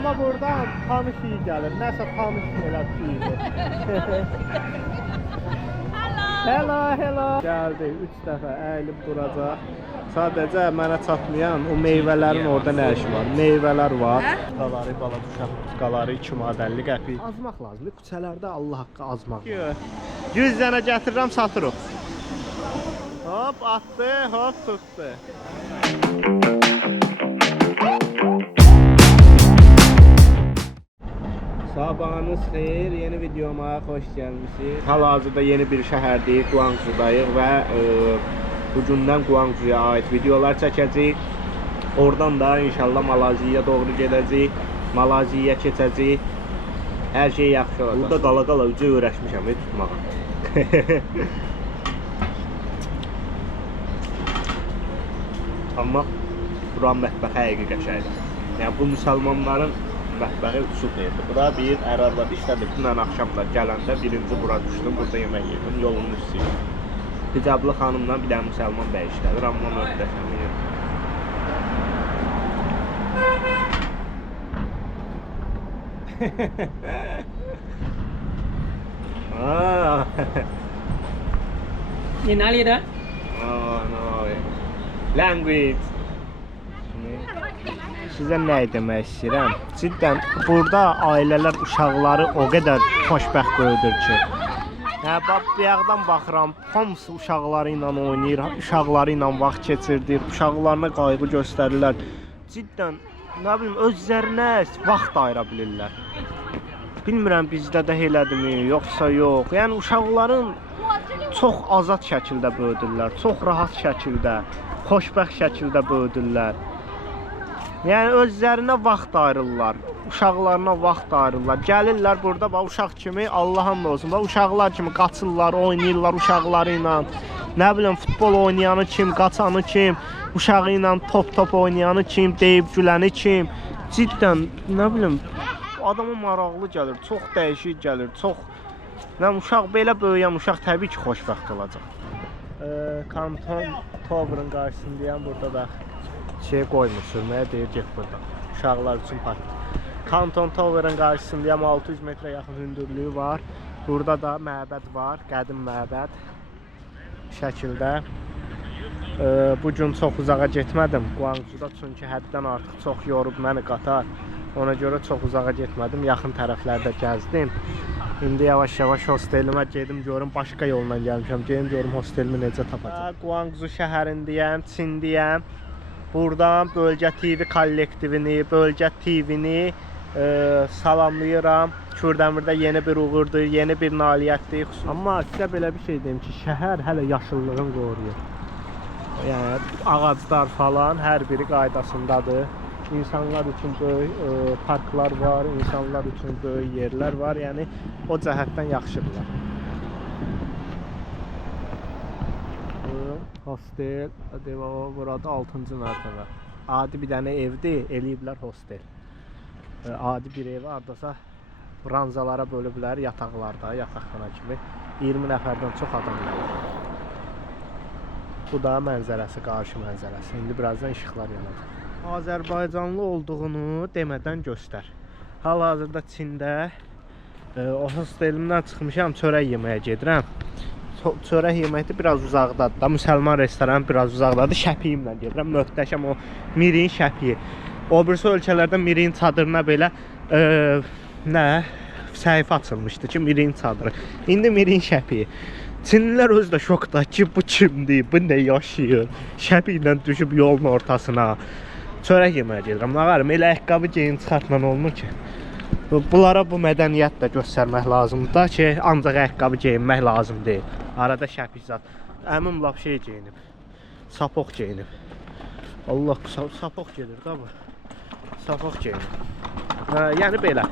Amma buradan tanış iyi gəlir. Nəsə tanış elə şeydir. Hello. Gəldi 3 dəfə əyilib duracaq. Sadəcə mənə çatmayan o meyvələrin orada nə işi var? Meyvələr var. Qaları, bala düşən qaları 2 manat 50 qəpik. Azmaq lazımdır. Küçələrdə Allah haqqı azmaq. 100 dənə gətirirəm, satırıq. Hop atdı, hop tutdu. Sabahınız xeyir, yeni videoma xoş gəlmişsiniz. Hal-hazırda yeni bir şəhərdəyik, Guangzhudayıq və bugündən Guangzhuya aid videolar çəkəcəyik. Oradan da inşallah Malayziyaya doğru gedəcəyik. Malayziyaya keçəcəyik. Hər şey yaxşı olacaq. Burada qala-qala ucu öyrəşmişəm tutmağa. Amma buranın mətbəxi həqiqi qəşəngdir. Yəni bu müsəlmanların mətbəxi superdir. Bura bir ərarlar işlədir. Dünən axşamda gələndə birinci bura düşdüm. Burada yemək yedim. Yolun üstüyüm. Hicablı xanımla bir dənə müsəlman bəy işlədir. Amma möhtəşəm yer.你哪里的？ Language. Sizə nə demək istəyirəm? Ciddən burada ailələr uşaqları o qədər xoşbəxt böyüdür ki. Bayaqdan baxıram, hamısı uşaqları ilə oynayır, uşaqları ilə vaxt keçirdir, uşaqlarına qayğı göstərirlər. Ciddən, nə bilim, özlərinə vaxt ayıra bilirlər. Bilmirəm bizdə də elədimi, yoxsa yox. Yəni uşaqların çox azad şəkildə böyüdürlər, çox rahat şəkildə, xoşbəxt şəkildə böyüdürlər. Yəni özlərinə vaxt ayırırlar, uşaqlarına vaxt ayırırlar. Gəlirlər burada uşaq kimi, Allah'ın olsun, uşaqlar kimi qaçırlar, oynayırlar uşaqları ilə. Nə bilim, futbol oynayanı kim, qaçanı kim, uşağı ilə top oynayanı kim, deyib güləni kim. Ciddən, nə bilim, adama maraqlı gəlir, çox dəyişik gəlir, çox... Uşaq belə böyüyən uşaq təbii ki, xoşbəxt olacaq. Kanton Tower'ın qarşısındayım, burada da şey qoymur, sürməyə deyir, get burada. Uşaqlar üçün park. Kanton Tower'ın qarşısındayım, 600 metrə yaxın hündürlüyü var. Burada da məbəd var, qədim məbəd şəkildə. Bugün çox uzağa getmədim Guangzhuda, çünki həddən artıq çox yorub məni qatar. Ona görə çox uzağa getmədim, yaxın tərəflərdə gəzdim. İndi yavaş-yavaş hostelimə gedim, görüm başqa yolla gəlmişəm. Gedim, görüm hostelimi necə tapacaq. Guangzhou şəhərindəyəm, Çindəyəm. Buradan Bölgə TV kollektivini, Bölgə TV'ni salamlayıram. Kürdəmirdə yeni bir uğurdur, yeni bir nailiyyətdir. Amma sizə belə bir şey deyim ki, şəhər hələ yaşıllığını qoruyur. Yəni ağaclar falan hər biri qaydasındadır. İnsanlar üçün böyük parklar var, insanlar üçün böyük yerlər var. Yəni o cəhətdən yaxşıdırlar. Hostel, burada 6-cı mərtəbə. Adi bir dənə evdir, eləyiblər hostel. Adi bir evi hardasa ranzalara bölüblər, yataqlarda, yataqxana kimi. 20 nəfərdən çox adam gəlir. Bu da mənzərəsi, qarşı mənzərəsi. İndi birazdan işıqlar yanacaq. Azərbaycanlı olduğunu demədən göstər. Hal-hazırda Çində o hostelimdən çıxmışam, çörək yeməyə gedirəm. Çörək yeməkdə biraz uzaqdadır da, müsəlman restoranı biraz uzaqdadır. Şəpiyimlə gedirəm, möhtəşəm o Mirin şəpiyi. O birisi ölkələrdə Mirin çadırına belə səhifə açılmışdı ki, Mirin çadırı. İndi Mirin şəpiyi. Çinlilər özü də şokda ki, bu kimdir, bu nə yaşayır? Şəpiylə düşüb yolun ortasına. Çörək yeməyə gedirəm. Nağarım, elə ayaqqabı geyin çıxartman olmur ki. Bunlara bu mədəniyyət də göstərmək lazımdır da ki, ancaq ayaqqabı geyinmək lazım deyil. Arada şəpik zat. Əmim lap şey geyinib. Sapoq geyinib. Allah, sapoq gedir da bu. Sapoq geyinib. Yəni belə.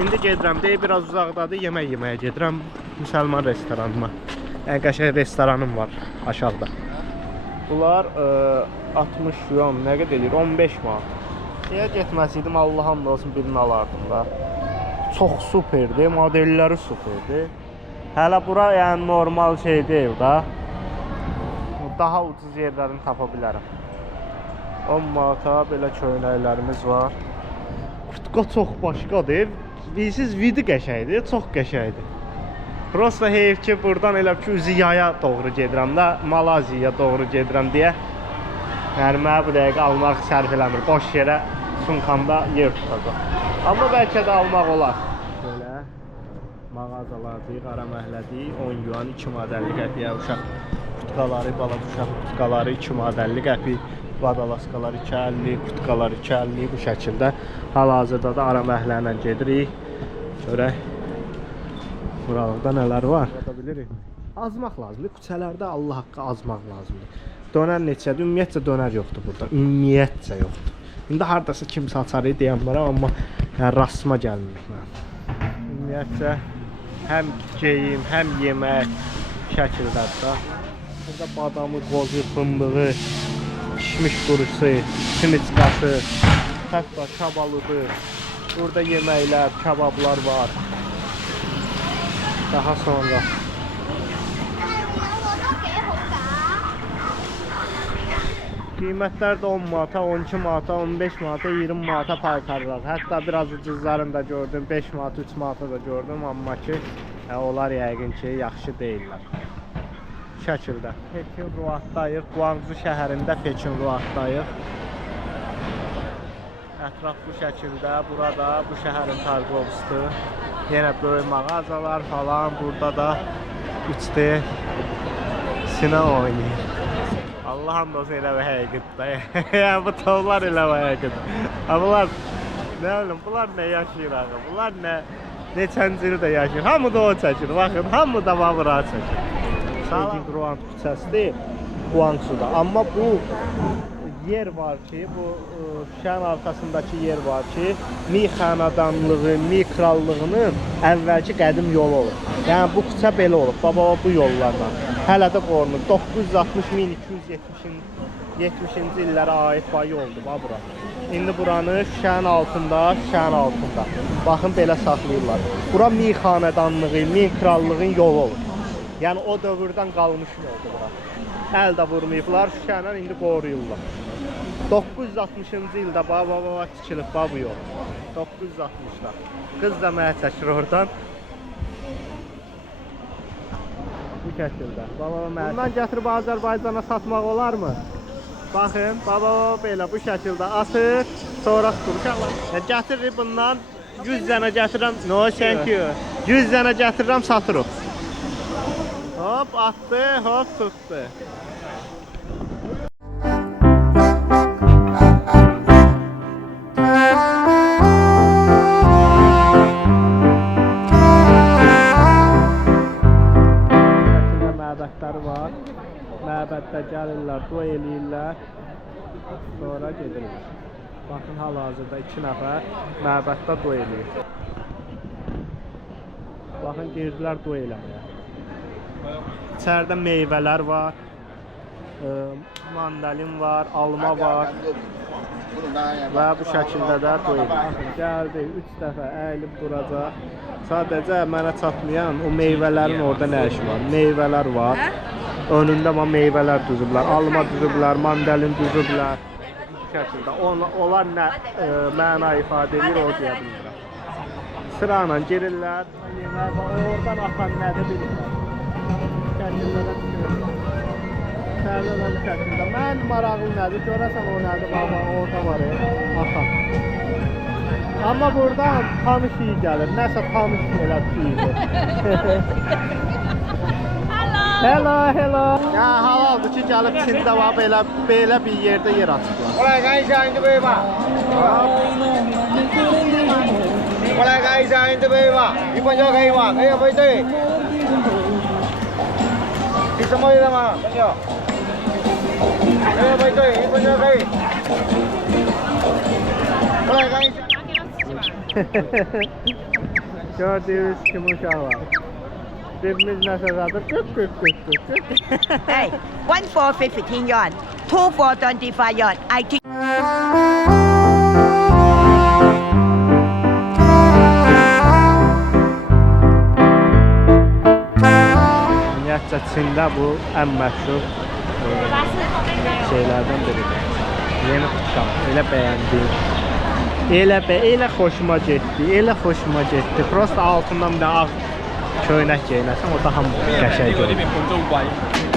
İndi gedirəm, deyib biraz uzaqdadır, yemək yeməyə gedirəm müsəlman restoranıma. Yəni qəşəng restoranım var aşağıda. Bunlar 60 yuan, nə qədər eləyir? 15 manat. Şeye getməsiydim, Allah'ın olsun birini alardım da. Çox superdi, modelləri superdi. Hələ bura yəni normal şey deyil da. Daha ucuz yerlərini tapa bilərəm. 10 manata belə köynəklərimiz var. Qutqa çox başqadır. Bilirsiniz, vidi qəşəngdir, çox qəşəngdir. Prosta heyf ki, buradan elə ki, üzü yaya doğru gedirəm də, Malaziyaya doğru gedirəm deyə. Yəni, mənə bu dəqiqə almaq sərf eləmir. Boş yerə sumkamda yer tutacaq. Amma bəlkə də almaq olar. Böyle mağazalardayıq, ara məhlədik. 10 yuan 2 modelli qəpiyə uşaq qutqaları, balaca uşaq qutqaları 2 modelli qəpi. Vadalaskalar 2.50, qutqalar 2.50 bu şəkildə. Hal-hazırda da ara məhlərlə gedirik. Görək buralarda nələr var. Azmaq lazımdır. Küçələrdə Allah haqqı azmaq lazımdır. Dönər neçədir? Ümumiyyətcə dönər yoxdur burada. Ümumiyyətcə yoxdur. İndi hardasa kimsə açar deyən var, amma yəni rastıma gəlmir mən. Ümumiyyətcə həm geyim, həm yemək şəkildədir. Burada badamı, qozu, fındığı, pişmiş qurusu, simiçqası, hətta şabalıdır. Burada yeməklər, kabablar var. Daha sonra qiymətlər də 10 manata, 12 manata, 15 manata, 20 manata paytarlar. Hətta biraz ucuzlarını da gördüm, 5 manata, 3 manata da gördüm, amma ki, onlar yəqin ki, yaxşı deyirlər. Şəkildə. Pekin Ruatdayıq, Guangzhou şəhərində Pekin Ruatdayıq. Ətraf bu şəkildə, burada bu şəhərin tarqovusdur. Yenə böyük mağazalar falan, burada da 3D sinə oynayır. Allah'ım da elə və həqiqətdə. Yəni bu tovlar elə və həqiqətdə. Bunlar, nə bilim, bunlar nə yaşayır ağa? Bunlar neçənci ildə yaşayır? Hamı da o çəkir, baxın, hamı da bura çəkir. Pekin Ruat küçəsidir, Guangzhou'da. Amma bu yer var ki, bu şəhərin arxasındakı yer var ki, Mi xanədanlığı, Mi krallığının əvvəlki qədim yolu olur. Yəni bu küçə belə olub, baba bu yollardan. Hələ də qorunur. 960-1270-ci illərə aid yoldur bura. İndi buranı şəhərin altında. Baxın, belə saxlayırlar. Bura Mi xanədanlığı, Mi krallığın yolu olur. Yəni o dövrdən qalmış yoldur bura. Əl də vurmayıblar, şəhərlə indi qoruyurlar. 960-cı ildə baba tikilib bu yol. 960-da. Qız da mənə çəkir oradan. Bu şəkildə. Bundan gətirib Azərbaycana satmaq olarmı? Baxın, baba belə bu şəkildə asır, sonra tutur. Gətirir bundan 100 dənə gətirirəm. No, thank you. 100 dənə gətirirəm, satırıq. Hop, atdı, hop, tutdu. Məbədləri var. Məbəddə gəlirlər, dua eləyirlər. Sonra gedirlər. Baxın, hal-hazırda 2 nəfər məbəddə dua eləyir. Baxın, girdilər dua eləməyə. İçəridə meyvələr var, mandalin var, alma var və bu şəkildə də dua edir. Gəldik, 3 dəfə əyilib duracaq. Sadəcə mənə çatmayan o meyvələrin orada nə işi var? Meyvələr var, önündə meyvələr düzüblər, alma düzüblər, mandalin düzüblər. Bu şəkildə. Onlar nə məna ifadə edir, o deyə bilmirəm. Sırayla girirlər, oradan axan nədir bilmirəm. Mən maraqlı nədir? Görəsən o nədir? Baba, orada var axan. Amma buradan tanış iyi gəlir. Nəsə tanış elə iyidir. Hello. Ya halaldır ki, gəlib Çində var, belə bir yerdə yer açıblar. 过来看一下你这杯吧。过来看一下你这杯吧，1分就可以吗？可以不对？你什么意思吗？朋友？可以不对？1分就可以。过来看一下。 Gördüğünüz kimi uşaq var. Birimiz nəsə zadır. Hey, 1 for 15 yuan, 2 for 25 yuan. I think. Ümumiyyətcə Çində bu ən məşhur şeylərdən biridir. Yeni tutkam, elə bəyəndim. Elə xoşuma getdi. Elə xoşuma getdi. Prosta altından bir də ağ köynək geyinəsən, o daha qəşəng görünür.